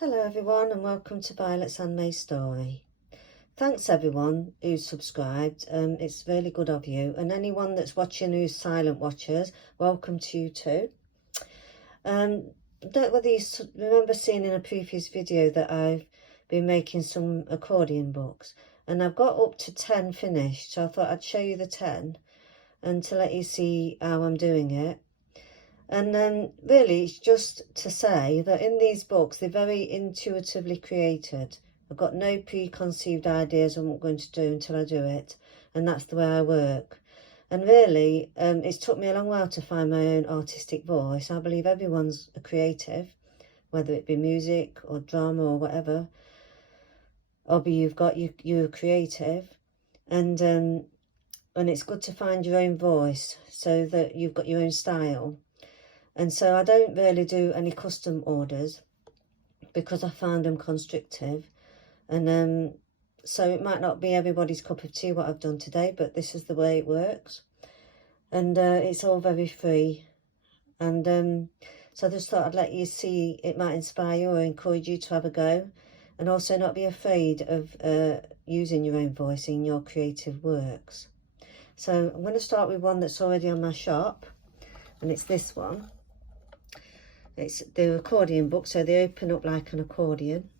Hello everyone and welcome to Violet's Handmade Story. Thanks everyone who's subscribed, it's really good of you, and anyone that's watching who's silent watchers, welcome to you too. Don't know whether you remember seeing in a previous video that I've been making some accordion books, and I've got up to 10 finished, so I thought I'd show you the 10 and to let you see how I'm doing it. And then really it's just to say that in these books, they're very intuitively created. I've got no preconceived ideas on what I'm going to do until I do it. And that's the way I work. And really, it's took me a long while to find my own artistic voice. I believe everyone's a creative, whether it be music or drama or whatever. Or you're creative. And it's good to find your own voice so that you've got your own style. And so I don't really do any custom orders because I find them constrictive. And so it might not be everybody's cup of tea what I've done today, but this is the way it works. And it's all very free. And so I just thought I'd let you see, it might inspire you or encourage you to have a go. And also not be afraid of using your own voice in your creative works. So I'm going to start with one that's already on my shop. And it's this one. It's the accordion book, so they open up like an accordion.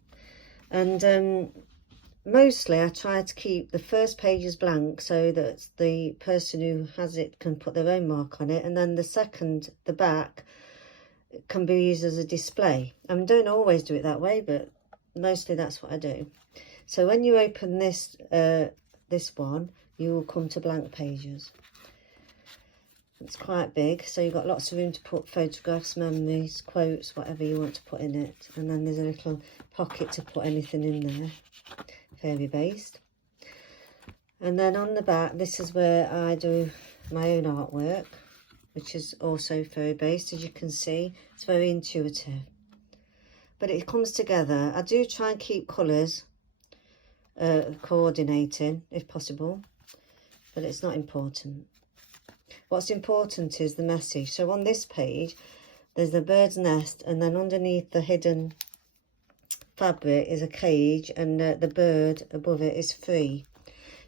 And mostly I try to keep the first pages blank so that the person who has it can put their own mark on it. And then the second, the back, can be used as a display. I mean, don't always do it that way, but mostly that's what I do. So when you open this, this one, you will come to blank pages. It's quite big, so you've got lots of room to put photographs, memories, quotes, whatever you want to put in it. And then there's a little pocket to put anything in there, fairy based. And then on the back, this is where I do my own artwork, which is also fairy based. As you can see, it's very intuitive. But it comes together. I do try and keep colours coordinating, if possible, but it's not important. What's important is the message. So on this page, there's the bird's nest, and then underneath the hidden fabric is a cage, and the bird above it is free.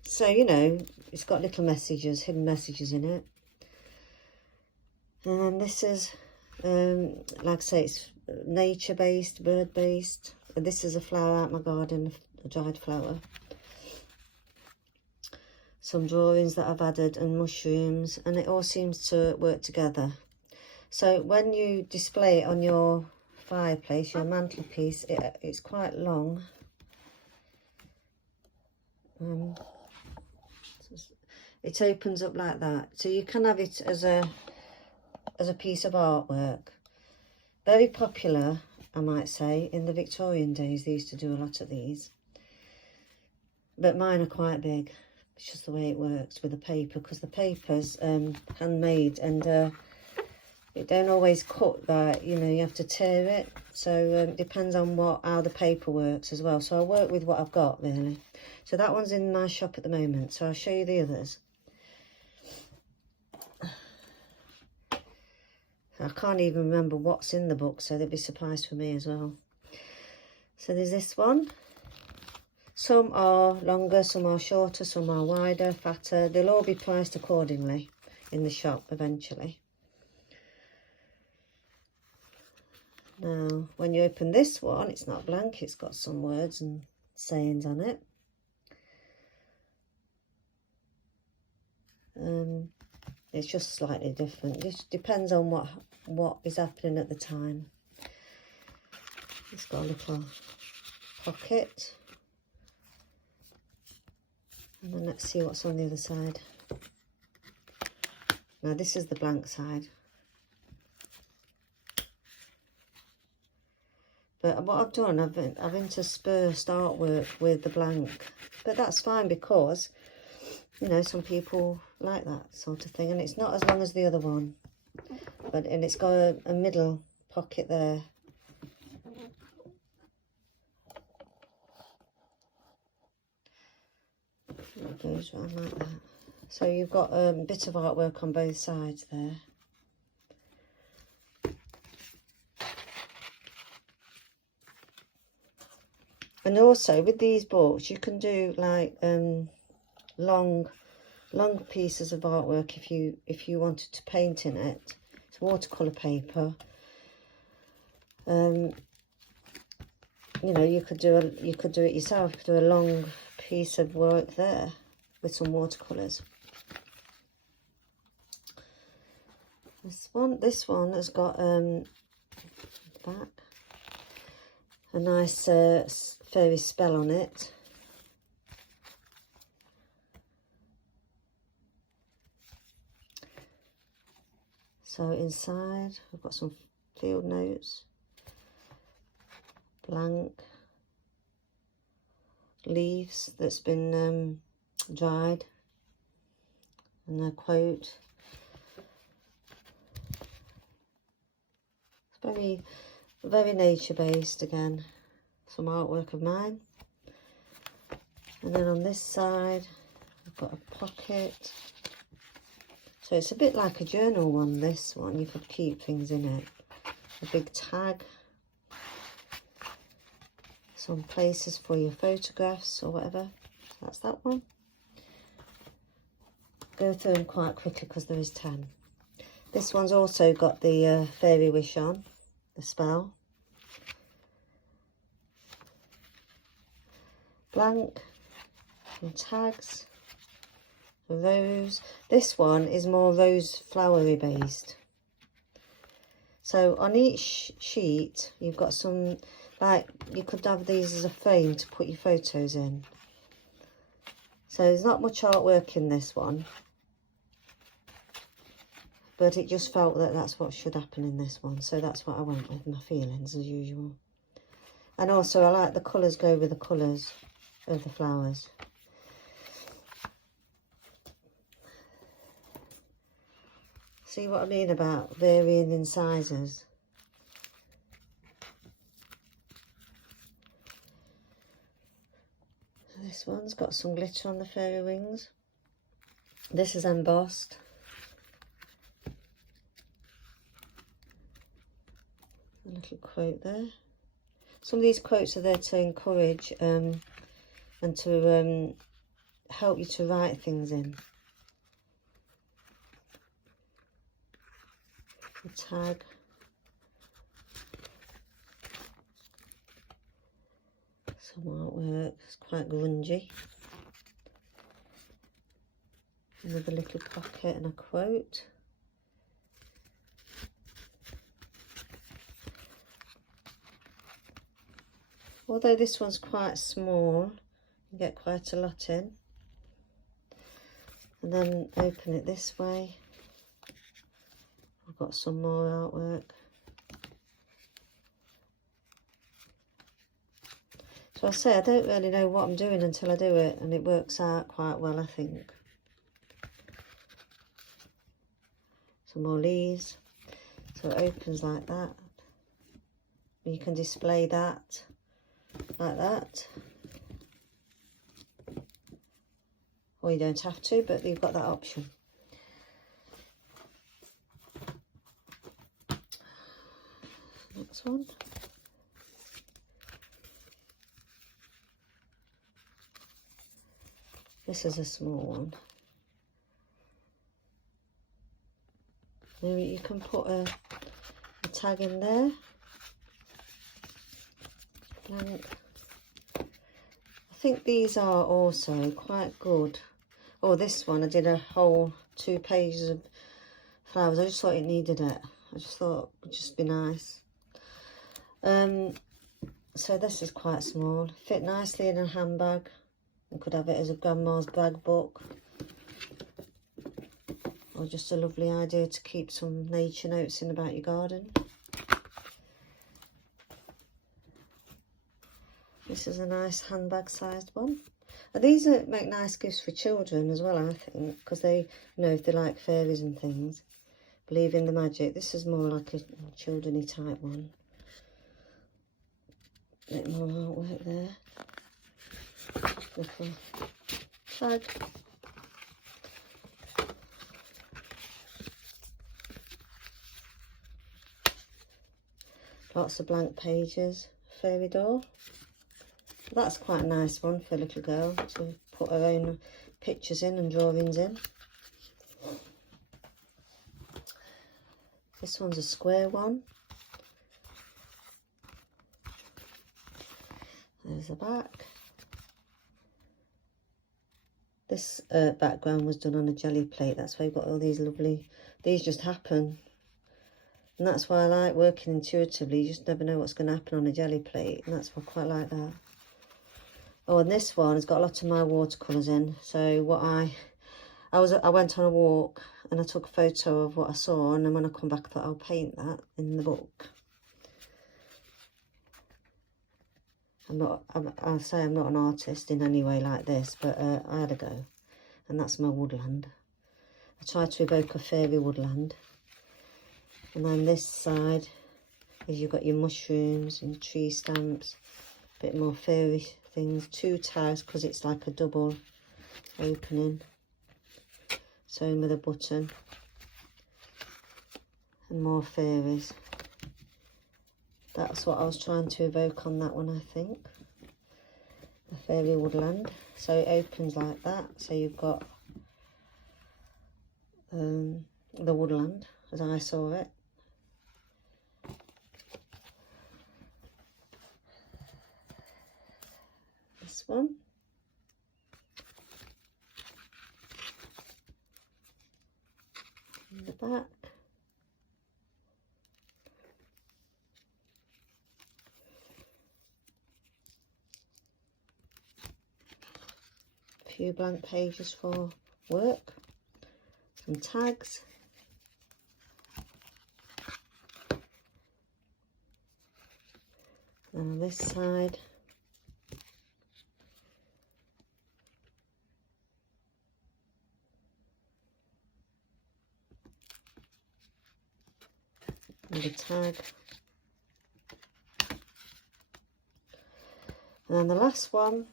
So, you know, it's got little messages, hidden messages in it. And this is, like I say, it's nature-based, bird-based. And this is a flower out my garden, a dried flower. Some drawings that I've added and mushrooms, and it all seems to work together. So when you display it on your fireplace, your mantelpiece, it's quite long. It opens up like that, so you can have it as a piece of artwork. Very popular, I might say, in the Victorian days. They used to do a lot of these, but mine are quite big. It's just the way it works with the paper, because the paper's handmade, and it don't always cut that, you know, you have to tear it. So it depends on how the paper works as well. So I work with what I've got, really. So that one's in my shop at the moment, so I'll show you the others. I can't even remember what's in the book, so they'd be surprised for me as well. So there's this one. Some are longer, some are shorter, some are wider, fatter. They'll all be priced accordingly in the shop eventually. Now, when you open this one, it's not blank. It's got some words and sayings on it. It's just slightly different. It depends on what is happening at the time. It's got a little pocket. And then let's see what's on the other side. Now this is the blank side. But what I've done, I've interspersed artwork with the blank. But that's fine because, you know, some people like that sort of thing. And it's not as long as the other one. And it's got a middle pocket there. It goes around like that. So you've got a bit of artwork on both sides there. And also with these books, you can do like long pieces of artwork if you wanted to paint in it. It's watercolor paper. You know, you could do it yourself. You could do a long piece of work there with some watercolors. This one has got back a nice fairy spell on it. So inside I've got some field notes, blank leaves that's been dried, and a quote. It's very nature based again. Some artwork of mine. And then on this side I've got a pocket. So it's a bit like a journal one, this one. You could keep things in it. A big tag. Some places for your photographs or whatever. That's that one. Go through them quite quickly because there is 10. This one's also got the fairy wish on, the spell. Blank, some tags, a rose. This one is more rose flowery based. So on each sheet you've got some, like you could have these as a frame to put your photos in. So there's not much artwork in this one, but it just felt that that's what should happen in this one. So that's what I went with, my feelings as usual. And also I like the colours go with the colours of the flowers. See what I mean about varying in sizes? This one's got some glitter on the fairy wings. This is embossed. A little quote there. Some of these quotes are there to encourage and to help you to write things in. A tag. Some artwork. It's quite grungy. Another little pocket and a quote. Although this one's quite small, you get quite a lot in. And then open it this way. I've got some more artwork. So I say I don't really know what I'm doing until I do it, and it works out quite well, I think. Some more leaves. So it opens like that. You can display that like that. Or you don't have to, but you've got that option. Next one. This is a small one. Maybe you can put a tag in there. Blank. I think these are also quite good. Oh, this one I did a whole 2 pages of flowers. I just thought it needed it. I just thought it would just be nice. So this is quite small. Fit nicely in a handbag. You could have it as a grandma's brag book. Or just a lovely idea to keep some nature notes in about your garden. This is a nice handbag sized one. And these make nice gifts for children as well, I think, because they, you know, if they like fairies and things, believe in the magic. This is more like a children-y type one. A bit more artwork there. Little tag. Lots of blank pages. Fairy door. That's quite a nice one for a little girl to put her own pictures in and drawings in. This one's a square one. There's the back. This background was done on a jelly plate. That's why you've got all these lovely, these just happen. And that's why I like working intuitively. You just never know what's going to happen on a jelly plate. And that's why I quite like that. Oh, and this one has got a lot of my watercolours in. So what I went on a walk and I took a photo of what I saw. And then when I come back, I thought I'll paint that in the book. I'll say I'm not an artist in any way like this, but I had a go. And that's my woodland. I tried to evoke a fairy woodland. And then this side is you've got your mushrooms and tree stamps, a bit more fairy things, 2 tags because it's like a double opening. Sewn with a button. And more fairies. That's what I was trying to evoke on that one, I think. A fairy woodland. So it opens like that. So you've got the woodland as I saw it. This one. In the back. Few blank pages for work, some tags, and on this side and a tag, and then the last one.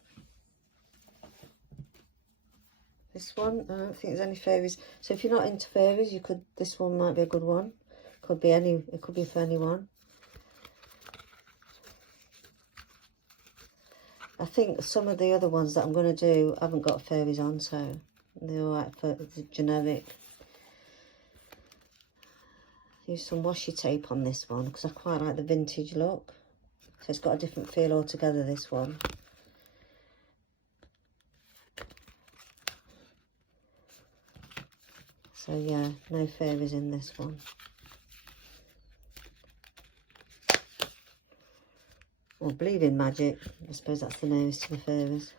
This one, I don't think there's any fairies. So if you're not into fairies, you could. This one might be a good one. Could be any. It could be for anyone. I think some of the other ones that I'm going to do haven't got fairies on, so they're alright for the generic. Use some washi tape on this one because I quite like the vintage look. So it's got a different feel altogether. This one. So yeah, no fairies in this one. Well, believe in magic. I suppose that's the nearest to the fairies.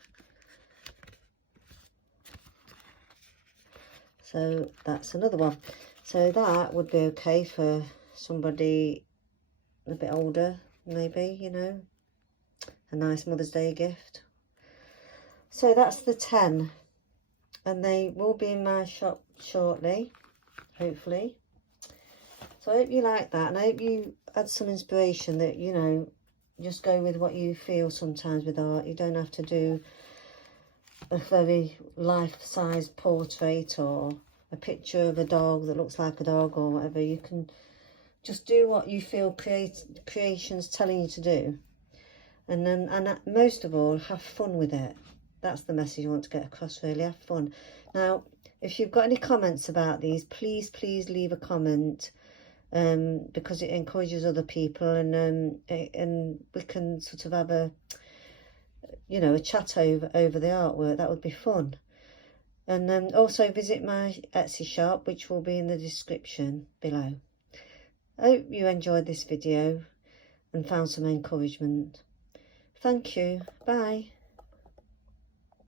So that's another one. So that would be okay for somebody a bit older, maybe, you know. A nice Mother's Day gift. So that's the 10. And they will be in my shop shortly, hopefully. So I hope you like that, and I hope you had some inspiration that, you know, just go with what you feel sometimes with art. You don't have to do a very life-size portrait or a picture of a dog that looks like a dog or whatever. You can just do what you feel creation's telling you to do. And then, and most of all, have fun with it. That's the message I want to get across, really. Have fun. Now, if you've got any comments about these, please leave a comment, because it encourages other people, and we can sort of have a, you know, a chat over the artwork. That would be fun. And also visit my Etsy shop, which will be in the description below. I hope you enjoyed this video and found some encouragement. Thank you. Bye.